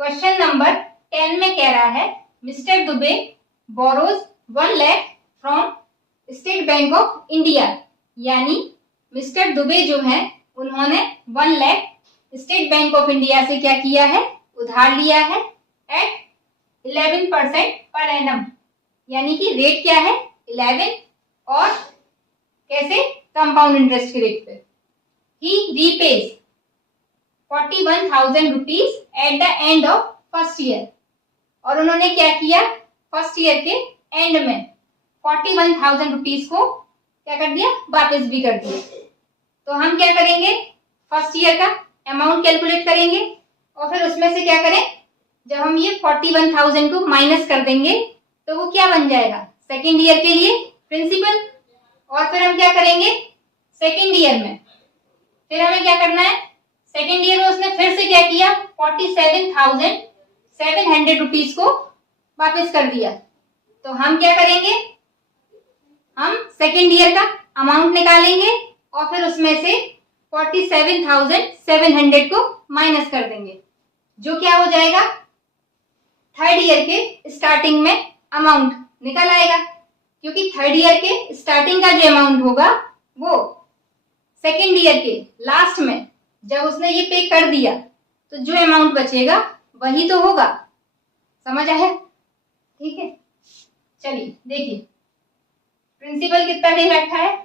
Question number 10 में कह रहा है mister Dubey borrows 1 lakh from state bank of India, यानी मिस्टर दुबे जो है उन्होंने 1 lakh state bank of India से क्या किया है, उधार लिया है एट 11% पर एनम, यानी कि रेट क्या है 11 और कैसे कंपाउंड इंटरेस्ट के रेट पे। He repays 41,000 rupees at the end of first year, और उन्होंने क्या किया फर्स्ट ईयर के एंड में 41,000 रुपीज को क्या कर दिया, वापस भी कर दिया। तो हम क्या करेंगे, फर्स्ट ईयर का अमाउंट कैलकुलेट करेंगे और फिर उसमें से क्या करें, जब हम ये 41,000 को माइनस कर देंगे तो वो क्या बन जाएगा, सेकेंड ईयर के लिए प्रिंसिपल। और फिर हम क्या करेंगे सेकेंड ईयर में, फिर हमें क्या करना है, सेकेंड ईयर में उसने फिर से क्या किया 47,700 रुपीज को वापस कर दिया। तो हम क्या करेंगे, हम सेकेंड ईयर का अमाउंट निकालेंगे और फिर उसमें से 47,700 को माइनस कर देंगे, जो क्या हो जाएगा थर्ड ईयर के स्टार्टिंग में अमाउंट निकल आएगा, क्योंकि थर्ड ईयर के स्टार्टिंग का जो अमाउंट होगा वो सेकेंड ईयर के लास्ट में जब उसने ये पे कर दिया तो जो अमाउंट बचेगा वही तो होगा। समझ आया? ठीक है, चलिए देखिए प्रिंसिपल कितना दे रखा है,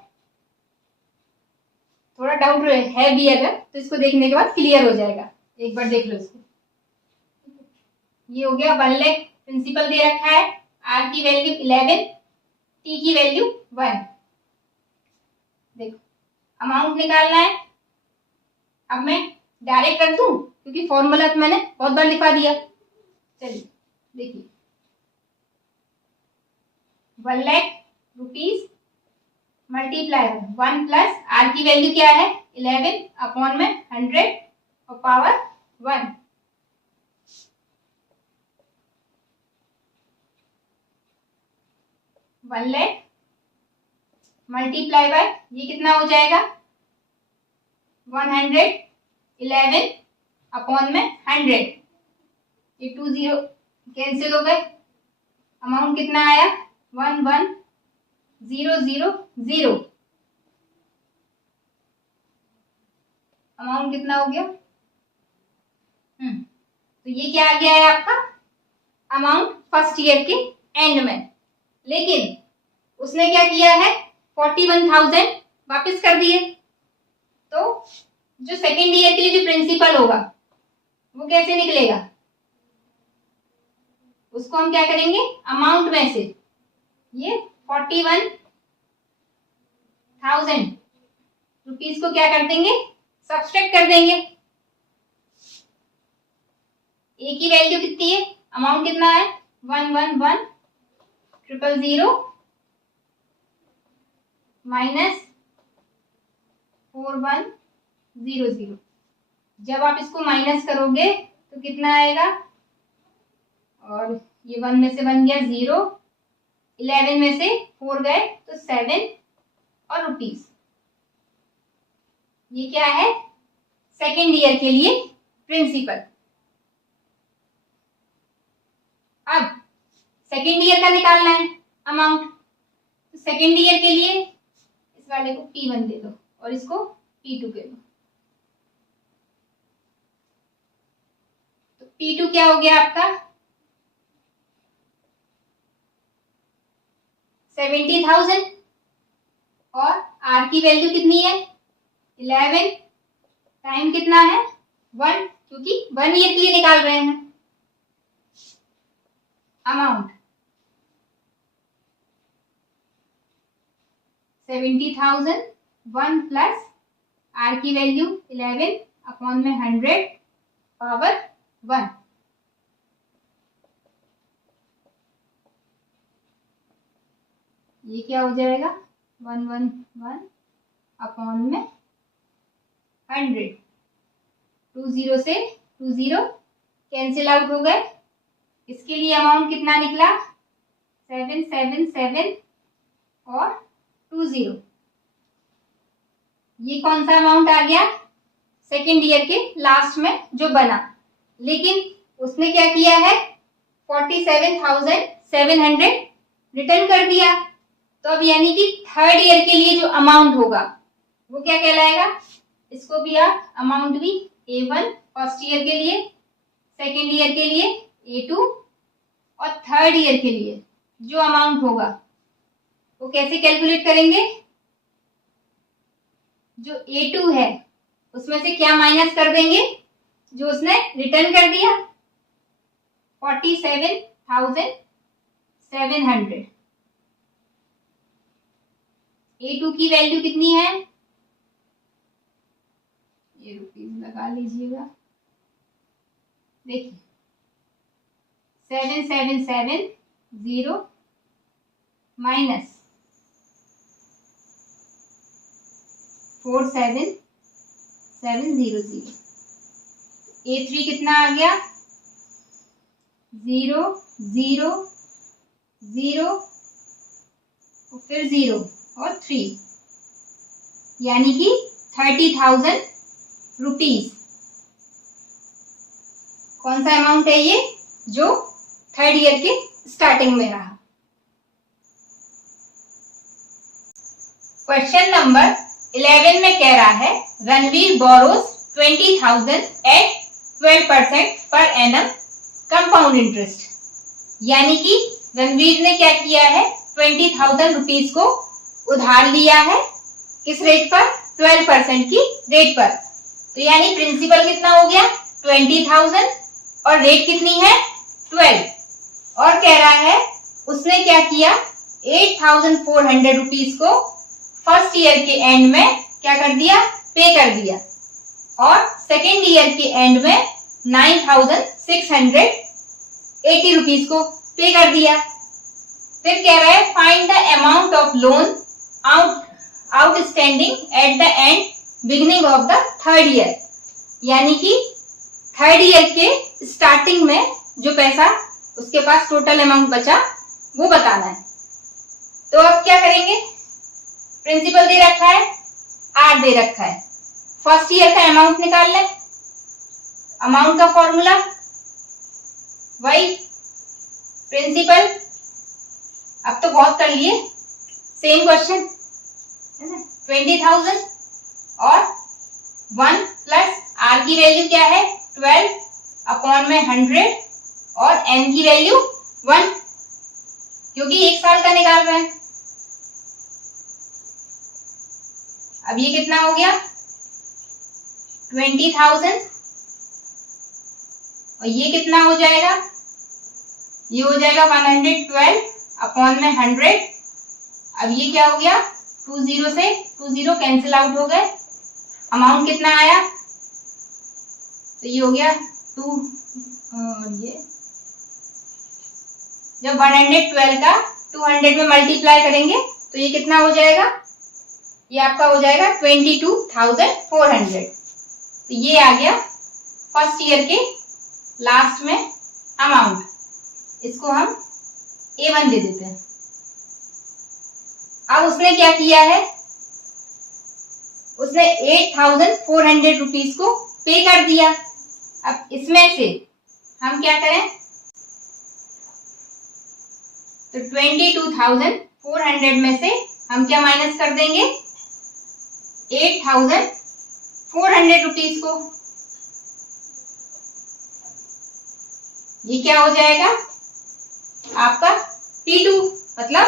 थोड़ा डाउट है भी अगर तो इसको देखने के बाद क्लियर हो जाएगा, एक बार देख लो इसको। ये हो गया 1 लाख प्रिंसिपल दे रखा है, आर की वैल्यू 11, टी की वैल्यू 1। देखो अमाउंट निकालना है, अब मैं डायरेक्ट कर दूं क्योंकि फॉर्मूला तो मैंने बहुत बार लिखा दिया। चलिए देखिए 1 lakh rupees multiply 1 plus R की वैल्यू क्या है 11 अपॉन में 100 और power 1। One lakh multiply by ये कितना हो जाएगा 111 अपॉन में 100, ये 2 0 कैंसिल हो गए, अमाउंट कितना आया 11,000, अमाउंट कितना हो गया। तो ये क्या आ गया है आपका अमाउंट फर्स्ट ईयर के एंड में, लेकिन उसने क्या किया है 41,000 वापस कर दिए। तो जो सेकेंड ईयर के लिए जो प्रिंसिपल होगा वो कैसे निकलेगा, उसको हम क्या करेंगे अमाउंट में से ये 41,000 रुपीज को क्या कर देंगे सब्सट्रैक्ट कर देंगे। ए की वैल्यू कितनी है, अमाउंट कितना है 111,000 माइनस 4100। जब आप इसको माइनस करोगे तो कितना आएगा, और ये 1 में से 1 गया 0, 11 में से 4 गए तो 7 और रुपीस। ये क्या है सेकेंड ईयर के लिए प्रिंसिपल। अब सेकेंड ईयर का निकालना है अमाउंट, तो सेकेंड ईयर के लिए इस वाले को P1 दे दो और इसको P2 दे दो। तो P2 क्या हो गया आपका 70,000 और R की वैल्यू कितनी है 11, टाइम कितना है 1, क्योंकि 1 ईयर के लिए निकाल रहे हैं। अमाउंट 70,000, 1 प्लस R की वैल्यू 11 अपॉन में 100 पावर 1। ये क्या हो जाएगा 111 अपॉन में 100, 2 0 से 2 0 कैंसिल आउट हो गए। इसके लिए अमाउंट कितना निकला 777 और 2 0। ये कौन सा अमाउंट आ गया सेकेंड ईयर के लास्ट में जो बना, लेकिन उसने क्या किया है 47,700 रिटर्न कर दिया। तो अब यानी कि थर्ड ईयर के लिए जो अमाउंट होगा वो क्या कहलाएगा, इसको भी आप अमाउंट भी A1 फर्स्ट ईयर के लिए, सेकेंड ईयर के लिए A2 और थर्ड ईयर के लिए जो अमाउंट होगा वो कैसे कैलकुलेट करेंगे, जो A2 है उसमें से क्या माइनस कर देंगे, जो उसने रिटर्न कर दिया 47,700। A2 की वैल्यू कितनी है, ये रुपीज लगा लीजिएगा, देखिए 7770 माइनस 47700। A3 कितना आ गया 0 0 0 फिर 0 और 3, यानी कि 30,000 रुपीज। कौन सा अमाउंट है ये, जो थर्ड ईयर के स्टार्टिंग में रहा। क्वेश्चन नंबर 11 में कह रहा है Ranveer borrows 20,000 eight 12% per annum compound interest. यानी कि रणवीर ने क्या किया है 20,000 रुपीज को उधार लिया है, किस रेट पर 12% की रेट पर। तो यानी प्रिंसिपल कितना हो गया 20,000 और रेट कितनी है 12, और कह रहा है उसने क्या किया 8,400 रुपीज को फर्स्ट ईयर के एंड में क्या कर दिया पे कर दिया, और सेकेंड ईयर के एंड में 9,680 रुपीज को पे कर दिया। फिर कह रहा है find the amount of loan outstanding at the and beginning of the third year. यानी कि थर्ड ईयर के स्टार्टिंग में जो पैसा उसके पास टोटल अमाउंट बचा वो बताना है। तो अब क्या करेंगे, प्रिंसिपल दे रखा है 8 दे रखा है, फर्स्ट ईयर का अमाउंट निकाल लें। अमाउंट का फॉर्मूला वही प्रिंसिपल, अब तो बहुत कर लिए, सेम क्वेश्चन है ना, 20,000 और 1 प्लस आर की वैल्यू क्या है 12 अपॉन में 100 और एन की वैल्यू 1, क्योंकि एक साल का निकाल रहे हैं। अब ये कितना हो गया 20,000 और ये कितना हो जाएगा, ये हो जाएगा 112 अपॉन में 100। अब ये क्या हो गया 20 से 20 कैंसिल आउट हो गए, अमाउंट कितना आया, तो ये हो गया 2, और ये जब 112 का 200 में मल्टीप्लाई करेंगे तो ये कितना हो जाएगा, ये आपका हो जाएगा 22,400। तो ये आ गया फर्स्ट ईयर के लास्ट में अमाउंट, इसको हम A1 दे देते हैं। अब उसने क्या किया है, उसने 8,400 रुपीज को पे कर दिया। अब इसमें से हम क्या करें, तो 22,400 में से हम क्या माइनस कर देंगे 8,400 रुपीज को। ये क्या हो जाएगा आपका P2, मतलब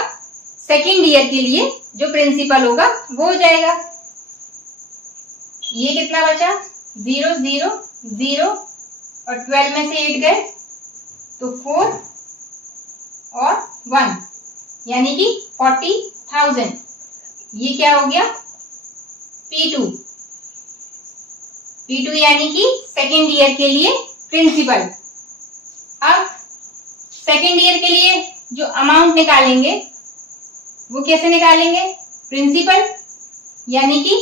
सेकेंड ईयर के लिए जो प्रिंसिपल होगा वो हो जाएगा। ये कितना बचा 0 0 0 और 12 में से 8 गए तो 4 और 1, यानी कि 40,000। ये क्या हो गया P2 यानी कि सेकेंड ईयर के लिए प्रिंसिपल। अब सेकेंड ईयर के लिए जो अमाउंट निकालेंगे वो कैसे निकालेंगे, प्रिंसिपल यानी कि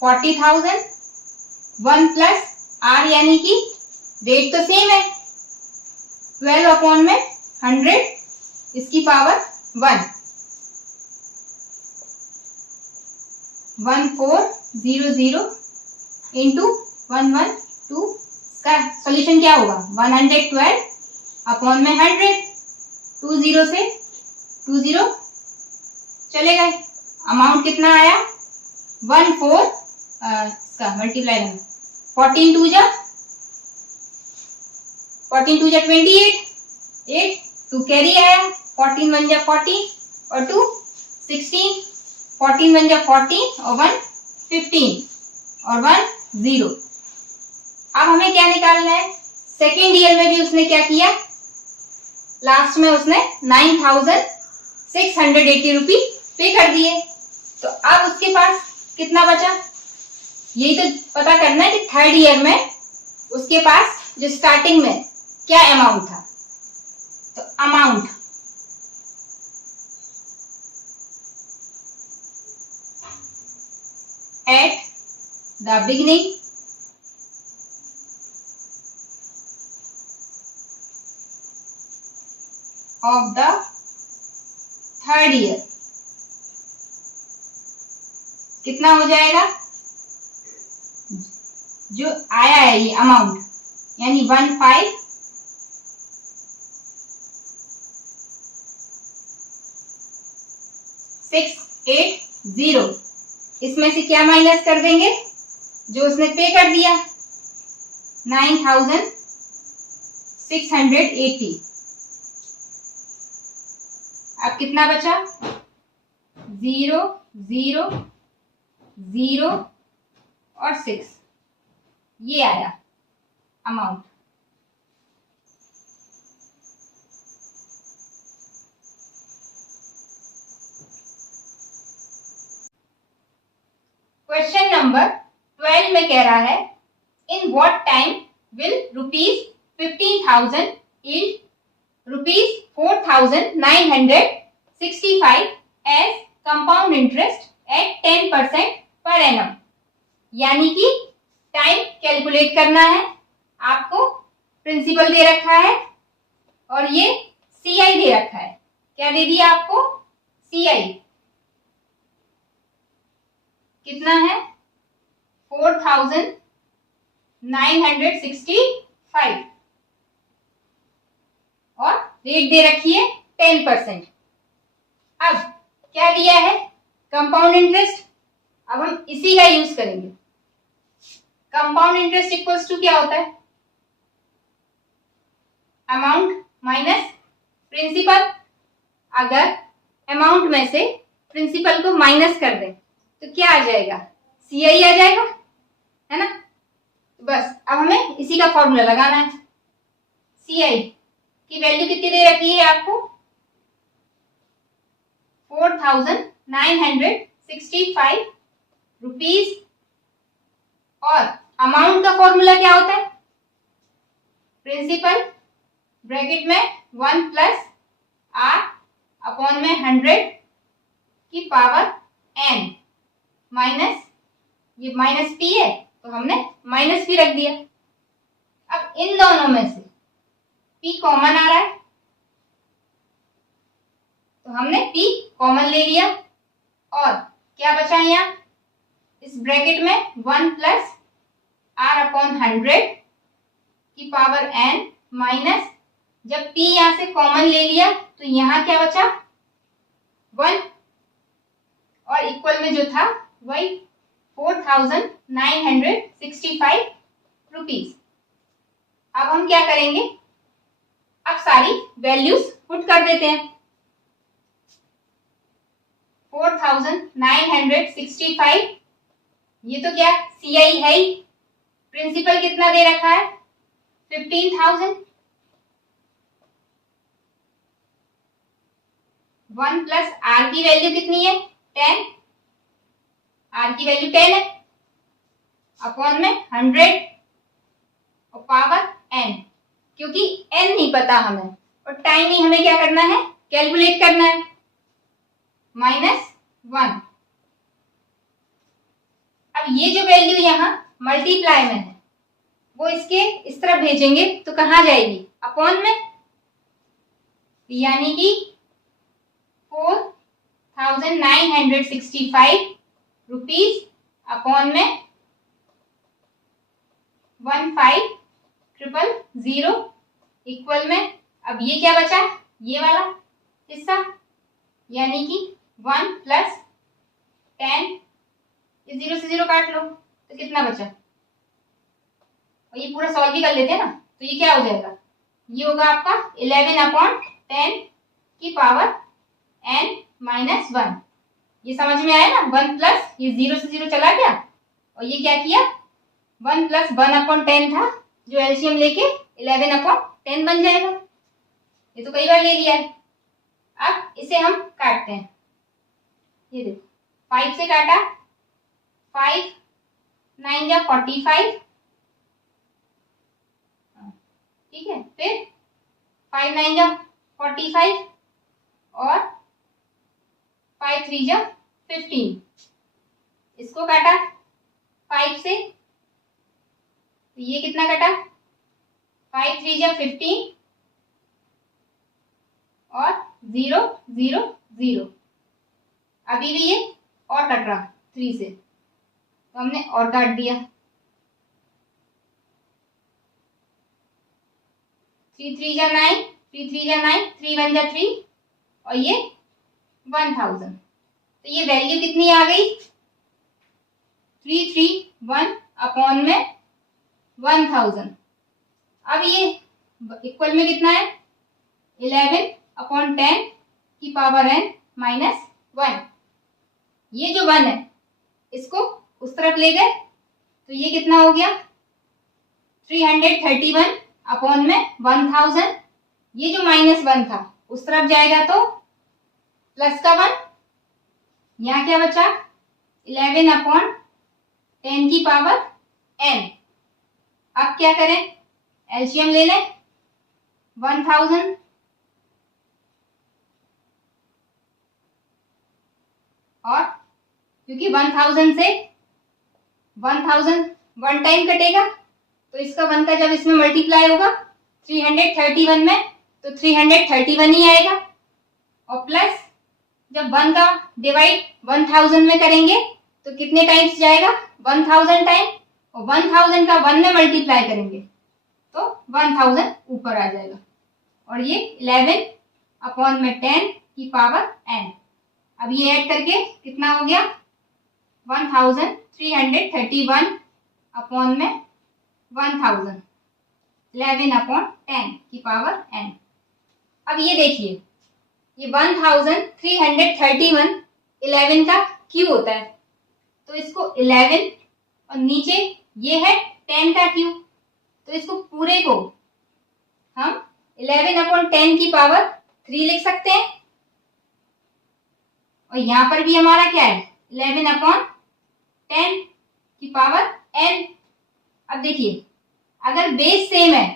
40,000 1 प्लस आर, यानी कि रेट तो सेम है 12 अपॉन में 100 इसकी पावर 1, 1400 इंटू 112 इसका सॉल्यूशन क्या होगा, 112 अपॉन में 100, 2 जीरो से 2 जीरो चले गए, अमाउंट कितना आया 14, इसका मल्टीप्लाई करना 14 टू जा 28, 8 2 कैरी आया, 14 1 जा 40 और 2 16, 14 1 जा 14 और 1 15 और 1 0। अब हमें क्या निकालना है, सेकेंड ईयर में भी उसने क्या किया, लास्ट में उसने 9680 रुपये पे कर दिए। तो अब उसके पास कितना बचा, यही तो पता करना है कि थर्ड ईयर में उसके पास जो स्टार्टिंग में क्या अमाउंट था। तो amount at the beginning of the third year कितना हो जाएगा, जो आया है ये अमाउंट यानी 15680, इसमें से क्या माइनस कर देंगे, जो उसने पे कर दिया 9680। अब कितना बचा, 0 0 0 और 6, ये आया अमाउंट। क्वेश्चन नंबर 12 में कह रहा है, in what time will ₹15,000 yield ₹4,965 as compound interest at 10% per annum. यानी कि टाइम कैलकुलेट करना है, आपको प्रिंसिपल दे रखा है और ये सीआई दे रखा है। क्या दे दिया आपको, सीआई कितना है 4,965 और रेट दे रखी है 10%। अब क्या दिया है, कंपाउंड इंटरेस्ट। अब हम इसी का यूज करेंगे। कंपाउंड इंटरेस्ट इक्वल्स टू क्या होता है, अमाउंट माइनस प्रिंसिपल। अगर अमाउंट में से प्रिंसिपल को माइनस कर दें तो क्या आ जाएगा, सीआई आ जाएगा, है ना। बस अब हमें इसी का फॉर्मूला लगाना है। सीआई की वैल्यू कितनी दे रखी है आपको, 4,965 रुपीज। और अमाउंट का फॉर्मूला क्या होता है, प्रिंसिपल ब्रैकेट में 1 प्लस आर अपॉन में 100 की पावर n माइनस, ये माइनस पी है तो हमने माइनस पी रख दिया। अब इन दोनों में से p कॉमन आ रहा है तो हमने p कॉमन ले लिया और क्या बचा यहाँ, इस ब्रैकेट में 1 प्लस आर अपॉन 100 की पावर n माइनस, जब p यहां से कॉमन ले लिया तो यहाँ क्या बचा 1 और इक्वल में जो था वही 4,965 रुपीज। अब हम क्या करेंगे, अब सारी वैल्यूज पुट कर देते हैं। 4,965 ये तो क्या सीआई है ही, प्रिंसिपल कितना दे रखा है 15,000, 1 प्लस आर की वैल्यू कितनी है 10, आर की वैल्यू 10 है, अपॉन में 100 और पावर n, क्योंकि n नहीं पता हमें और टाइम ही हमें क्या करना है कैलकुलेट करना है, -1। अब ये जो वैल्यू यहाँ मल्टीप्लाई में है वो इसके इस तरफ भेजेंगे तो कहाँ जाएगी, अपॉन में, यानी कि 4,965 रुपीज अपॉन में 15 000 इक्वल में अब ये क्या बचा, ये वाला हिस्सा, यानी कि 1 प्लस 10, ये 0 से 0 काट लो तो कितना बचा, और ये पूरा सॉल्व भी कर लेते हैं ना, तो ये क्या हो जाएगा, ये होगा आपका 11/10 की पावर n माइनस 1। ये समझ में आया ना, 1 प्लस ये 0 से 0 चला गया, और ये क्या किया 1 प्लस 1/10 था जो एलसीएम लेके 11/10 बन जाएगा। ये तो कई बार ले लिया है। अब इसे हम काटते हैं, ये देखो 5 से काटा, 5 9 जा 45, ठीक है, फिर 5 9 जा 45 और 5 3 जा 15, इसको काटा 5 से, तो ये कितना कटा 5 3 जा 15 और 0 0 0, अभी भी ये और कट रहा 3 से, तो हमने और काट दिया, 3 3 जा 9, 3 3 जा 9, 3 1 जा 3 और ये 1000, तो ये वैल्यू कितनी आ गई 331 अपॉन में 1000। अब ये इक्वल में कितना है 11/10 की पावर n माइनस 1, ये जो 1 है इसको उस तरफ ले गए तो ये कितना हो गया 331 अपॉन में 1000, ये जो -1 था उस तरफ जाएगा तो प्लस का 1, यहाँ क्या बचा 11/10 की पावर n। अब क्या करें, एलसीएम ले लें 1000 और क्योंकि 1000 से 1000 1 टाइम कटेगा तो इसका 1 का जब इसमें मल्टीप्लाई होगा 331 में तो 331 ही आएगा, और प्लस जब 1 का डिवाइड 1000 में करेंगे तो कितने टाइम्स जाएगा 1000 टाइम, और 1000 का 1 में मल्टीप्लाई करेंगे तो 1000 ऊपर आ जाएगा, और ये 11/10 की पावर n। अब ये ऐड करके कितना हो गया 1331 अपॉन में 1000, 11/10 की पावर n। अब ये देखिए ये 1331 11 का क्यूब होता है, तो इसको 11 और नीचे ये है 10 का क्यूब, तो इसको पूरे को हम 11/10 की पावर 3 लिख सकते हैं, और यहां पर भी हमारा क्या है 11/10 की पावर n। अब देखिए अगर बेस सेम है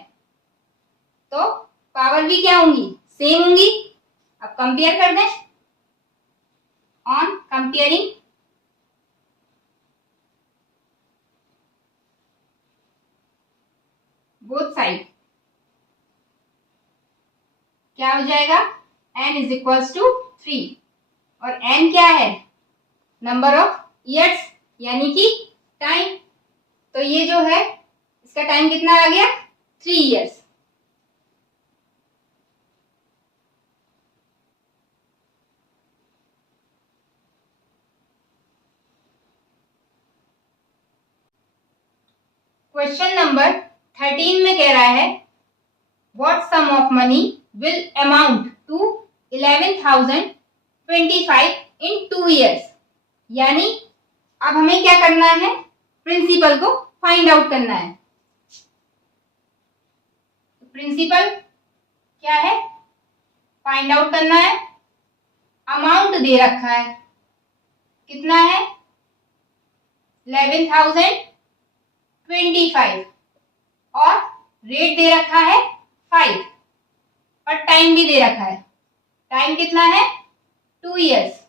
तो पावर भी क्या होंगी सेम होंगी। अब कंपेयर कर दें, ऑन कंपेयरिंग बोथ साइड क्या हो जाएगा n इज इक्वल्स टू 3, और n क्या है नंबर ऑफ ईयर्स यानी कि टाइम, तो ये जो है इसका टाइम कितना आ गया 3 ईयर्स। क्वेश्चन नंबर 13 में कह रहा है what sum of money will amount to 11,025 in 2 years, यानी अब हमें क्या करना है प्रिंसिपल को फाइंड आउट करना है। प्रिंसिपल क्या है फाइंड आउट करना है, अमाउंट दे रखा है कितना है 11,025 और रेट दे रखा है 5 और टाइम भी दे रखा है, टाइम कितना है 2 ईयर्स।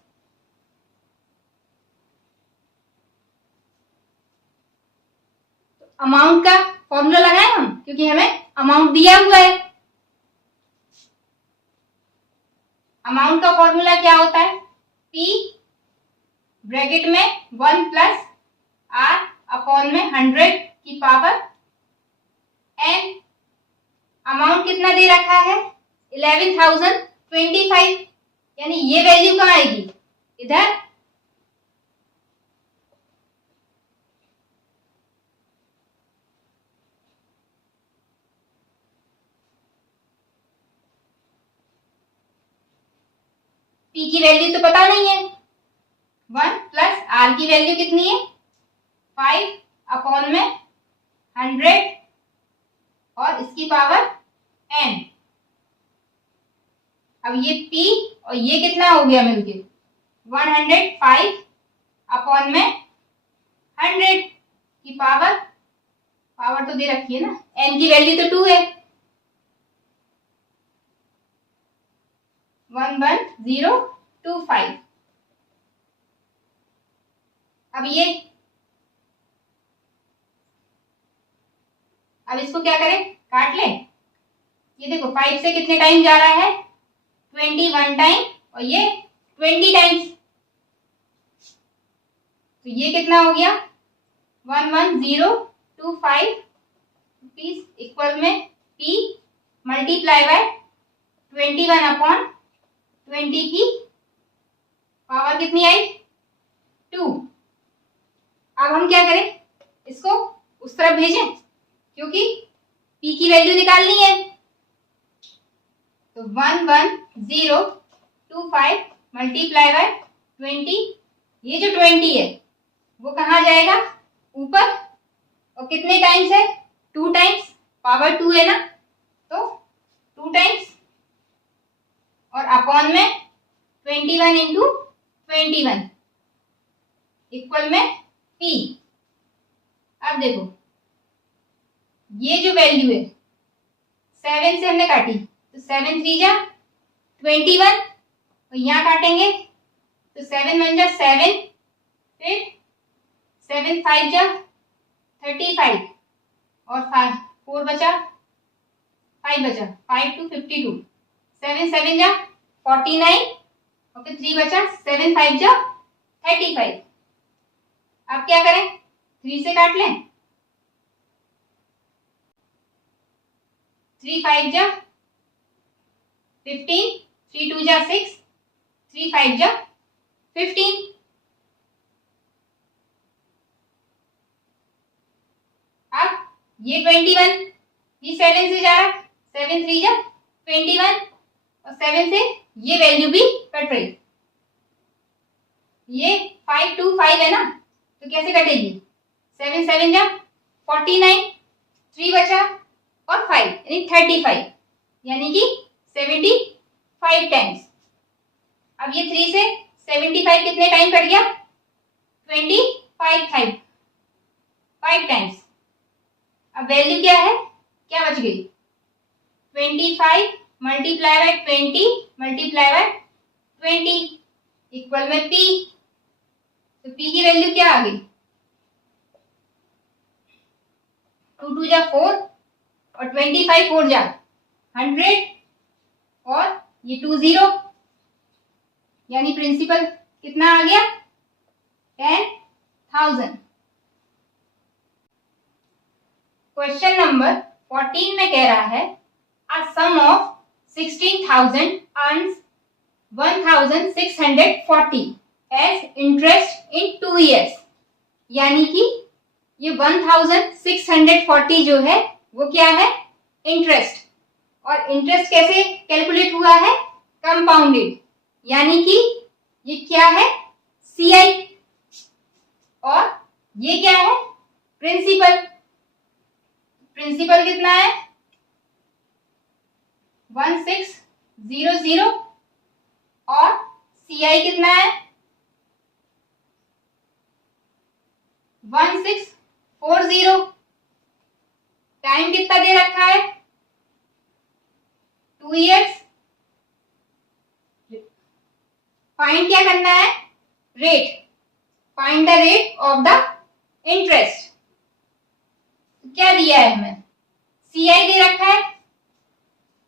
अमाउंट का फॉर्मूला लगाए हम क्योंकि हमें अमाउंट दिया हुआ है। अमाउंट का फॉर्मूला क्या होता है P ब्रैकेट में 1 प्लस R अपॉन में 100 की पावर n अमाउंट कितना दे रखा है 11,025, यानी ये वैल्यू कहाँ आएगी इधर। पी की वैल्यू तो पता नहीं है, 1 प्लस आर की वैल्यू कितनी है 5 अपॉन में 100 और इसकी पावर n। अब ये p और ये कितना हो गया मिलके 105 अपॉन में 100 की पावर तो दे रखी है ना, n की वैल्यू तो 2 है, 11025। अब इसको क्या करें, काट लें। ये देखो 5 से कितने टाइम जा रहा है 21 टाइम और ये 20 टाइम्स, तो ये कितना हो गया 11025 रुपीज इक्वल में p मल्टीप्लाई बाय 21 अपॉन 20 की पावर कितनी आई 2। अब हम क्या करें, इसको उस तरफ भेजें क्योंकि p की वैल्यू निकालनी है। तो 11025 मल्टीप्लाई बाय 20, ये जो 20 है वो कहाँ जाएगा ऊपर, और कितने टाइम्स है 2 टाइम्स, पावर 2 है ना, तो 2 टाइम्स और अपॉन में 21 इंटू 21 इक्वल में p। अब देखो ये जो वैल्यू है 7 से हमने काटी तो 7 3 जा 21 और यहाँ काटेंगे तो 7 1 जा 7, फिर 7 5 जा 35 और 4 बचा 5 बचा 5 2 52, 7 7 जा 49 और फिर 3 बचा 7 5 जा 35। अब क्या करें 3 से काट लें, 3 5 जा 15, 3 2 जा 6, 3 5 जा 15। अब ये 21 ये 7 से जा रहा, 7 3 जा 21 और 7 से ये वैल्यू भी कट रही, ये 5 2 5 है ना, तो कैसे कटेगी 7 7 जा 49, 3 बचा और 5 यानी 35, यानी कि 75 टाइम्स। अब ये 3 से 75 कितने टाइम कट गया 25 टाइम्स। अब वैल्यू क्या है, क्या बच गई 25 multiply by 20 multiply by 20 equal में p। तो p की वैल्यू क्या आ गई 2 2 जा 4 और 25 4 जा 100 और ये 2 0, यानी प्रिंसिपल कितना आ गया 10,000। क्वेश्चन नंबर 14 में कह रहा है a sum of 16,000 earns 1,640 as interest in 2 years, यानी कि ये 1,640 जो है वो क्या है इंटरेस्ट, और इंटरेस्ट कैसे कैलकुलेट हुआ है कंपाउंडेड, यानी कि ये क्या है CI और ये क्या है प्रिंसिपल। प्रिंसिपल कितना है 1600 और CI कितना है 1640। टाइम कितना दे रखा है 2 years। फाइंड क्या करना है rate, find the rate of the interest. क्या दिया है हमें CI दे रखा है,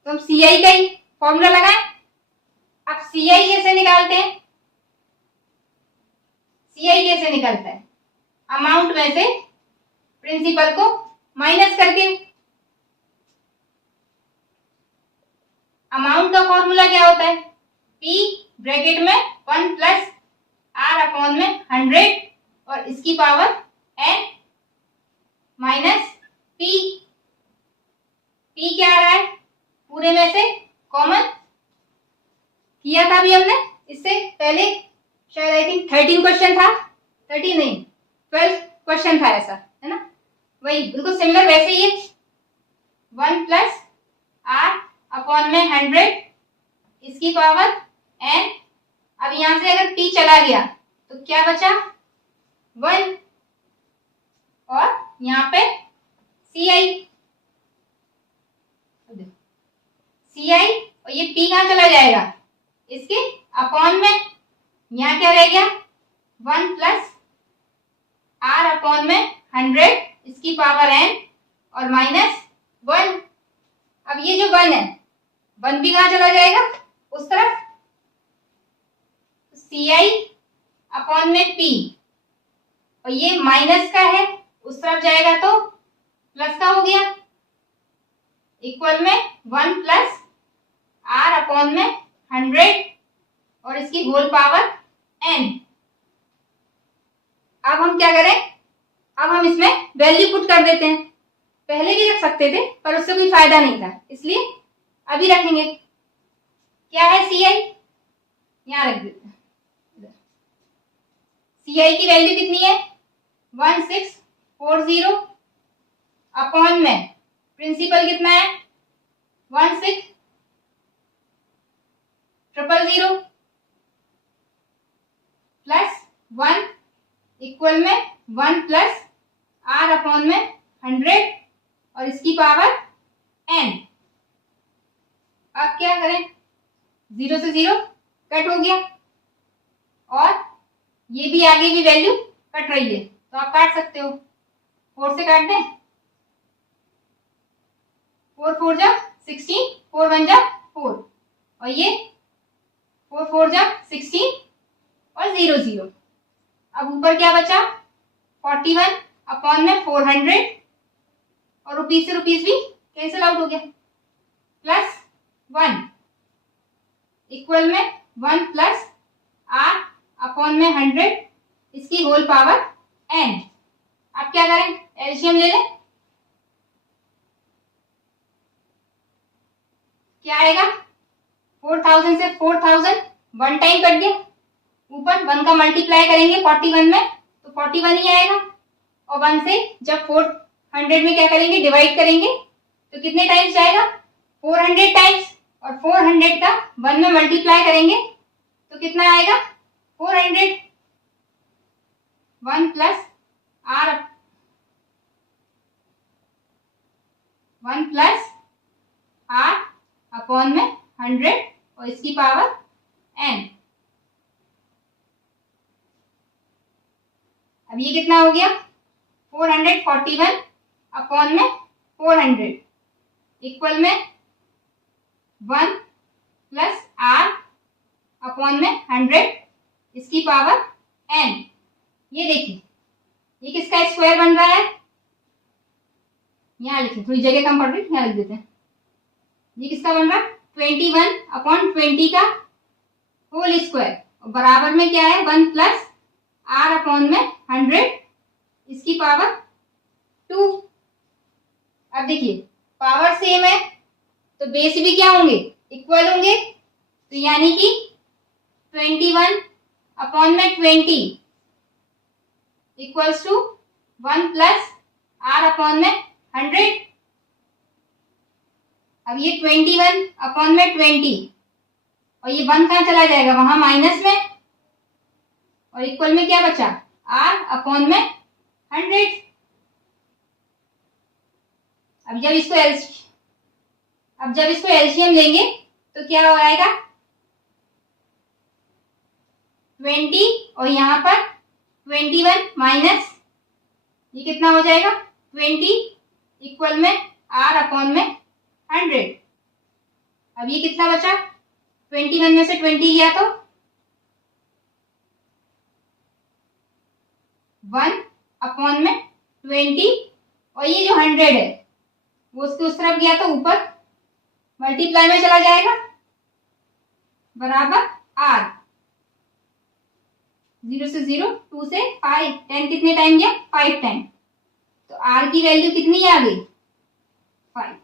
तो हम CI का ही फॉर्मूला लगाएं। अब CI कैसे निकालते हैं, CI कैसे निकलता है अमाउंट में से प्रिंसिपल को माइनस करके। अमाउंट का फॉर्मूला क्या होता है? P ब्रैकेट में 1 प्लस R अपॉन में 100 और इसकी power n minus P। P क्या आ रहा है? पूरे में से कॉमन किया था अभी हमने, इससे पहले शायद आई थिंक 13 क्वेश्चन था, 13 नहीं 12 क्वेश्चन था ऐसा, है ना? वही बिल्कुल सिमिलर वैसे ही 1 प्लस R अपॉन में 100 इसकी पावर n। अब यहां से अगर P चला गया तो क्या बचा? 1 और यहाँ पे CI और ये P कहाँ चला जाएगा? इसके अपॉन में। यहाँ क्या रह गया? 1 प्लस R अपॉन में 100 इसकी पावर n और माइनस 1। अब ये जो 1 है, 1 भी कहाँ चला जाएगा? उस तरफ। CI अपॉन में P और ये माइनस का है, उस तरफ जाएगा तो प्लस का हो गया, इक्वल में 1 प्लस R अपॉन में 100 और इसकी होल पावर n। अब हम क्या करें? अब हम इसमें वैल्यू पुट कर देते हैं। पहले भी रख सकते थे पर उससे कोई फायदा नहीं था, इसलिए अभी रखेंगे। क्या है CI? यहां रख देते हैं। CI की वैल्यू कितनी है? 1640 अपॉन में प्रिंसिपल कितना है? 16000 प्लस 1 इक्वल में 1 प्लस R अपॉन में 100 और इसकी पावर n। अब क्या करें? 0 से 0 कट हो गया और ये भी आगे की वैल्यू कट रही है, तो आप काट सकते हो। 4 से काट दें। 4 4 जा 16, 4 1 जा 4 और ये 4 4 जा 16 और 0 0। अब ऊपर क्या बचा? 41 अपॉन में 400 और रुपीज से रुपीज भी कैंसिल आउट हो गया, प्लस 1 इक्वल में 1 प्लस R अपॉन में 100 इसकी होल पावर n। अब क्या करें? एलसीएम ले लें। क्या आएगा? 4000 से 4000 1 टाइम कट गया, ऊपर 1 का मल्टीप्लाई करेंगे 41 में तो 41 ही आएगा और 1 से जब 400 में क्या करेंगे? डिवाइड करेंगे तो कितने टाइम्स जाएगा? 400 टाइम्स और 400 का 1 में मल्टीप्लाई करेंगे तो कितना आएगा? 400। 1 plus R 1 plus R upon में 100 और इसकी पावर n। अब ये कितना हो गया? 441 अपॉन में 400 इक्वल में 1 प्लस R अपॉन में 100 इसकी पावर n। ये देखिए ये किसका स्क्वायर बन रहा है? यहाँ लिखिए, थोड़ी जगह कम पड़ रही है, यहाँ लिख देते हैं। ये किसका बन रहा है? 21 अपॉन 20 का होल स्क्वायर और बराबर में क्या है? 1 प्लस R अपॉन में 100 इसकी पावर 2। अब देखिए पावर सेम है तो बेस भी क्या होंगे? इक्वल होंगे, तो यानी कि 21 अपॉन में 20 equals to 1 plus R upon में 100। अब ये 21 अपॉन में 20 और ये 1 कहाँ चला जाएगा? वहां माइनस में और इक्वल में क्या बचा? R अपॉन में 100। अब जब इसको एलसीएम लेंगे तो क्या हो आएगा? 20 और यहाँ पर 21 माइनस ये कितना हो जाएगा? 20 इक्वल में R अपॉन में 100। अब ये कितना बचा? 21 में से 20 गया तो 1 अपॉन में 20 और ये जो 100 है वो उसके उस तरफ गया तो ऊपर मल्टीप्लाई में चला जाएगा बराबर आर, 0 से 0, 2 से 5, 10 कितने टाइम गया 5 टाइम, तो आर की वैल्यू कितनी आ गई 5।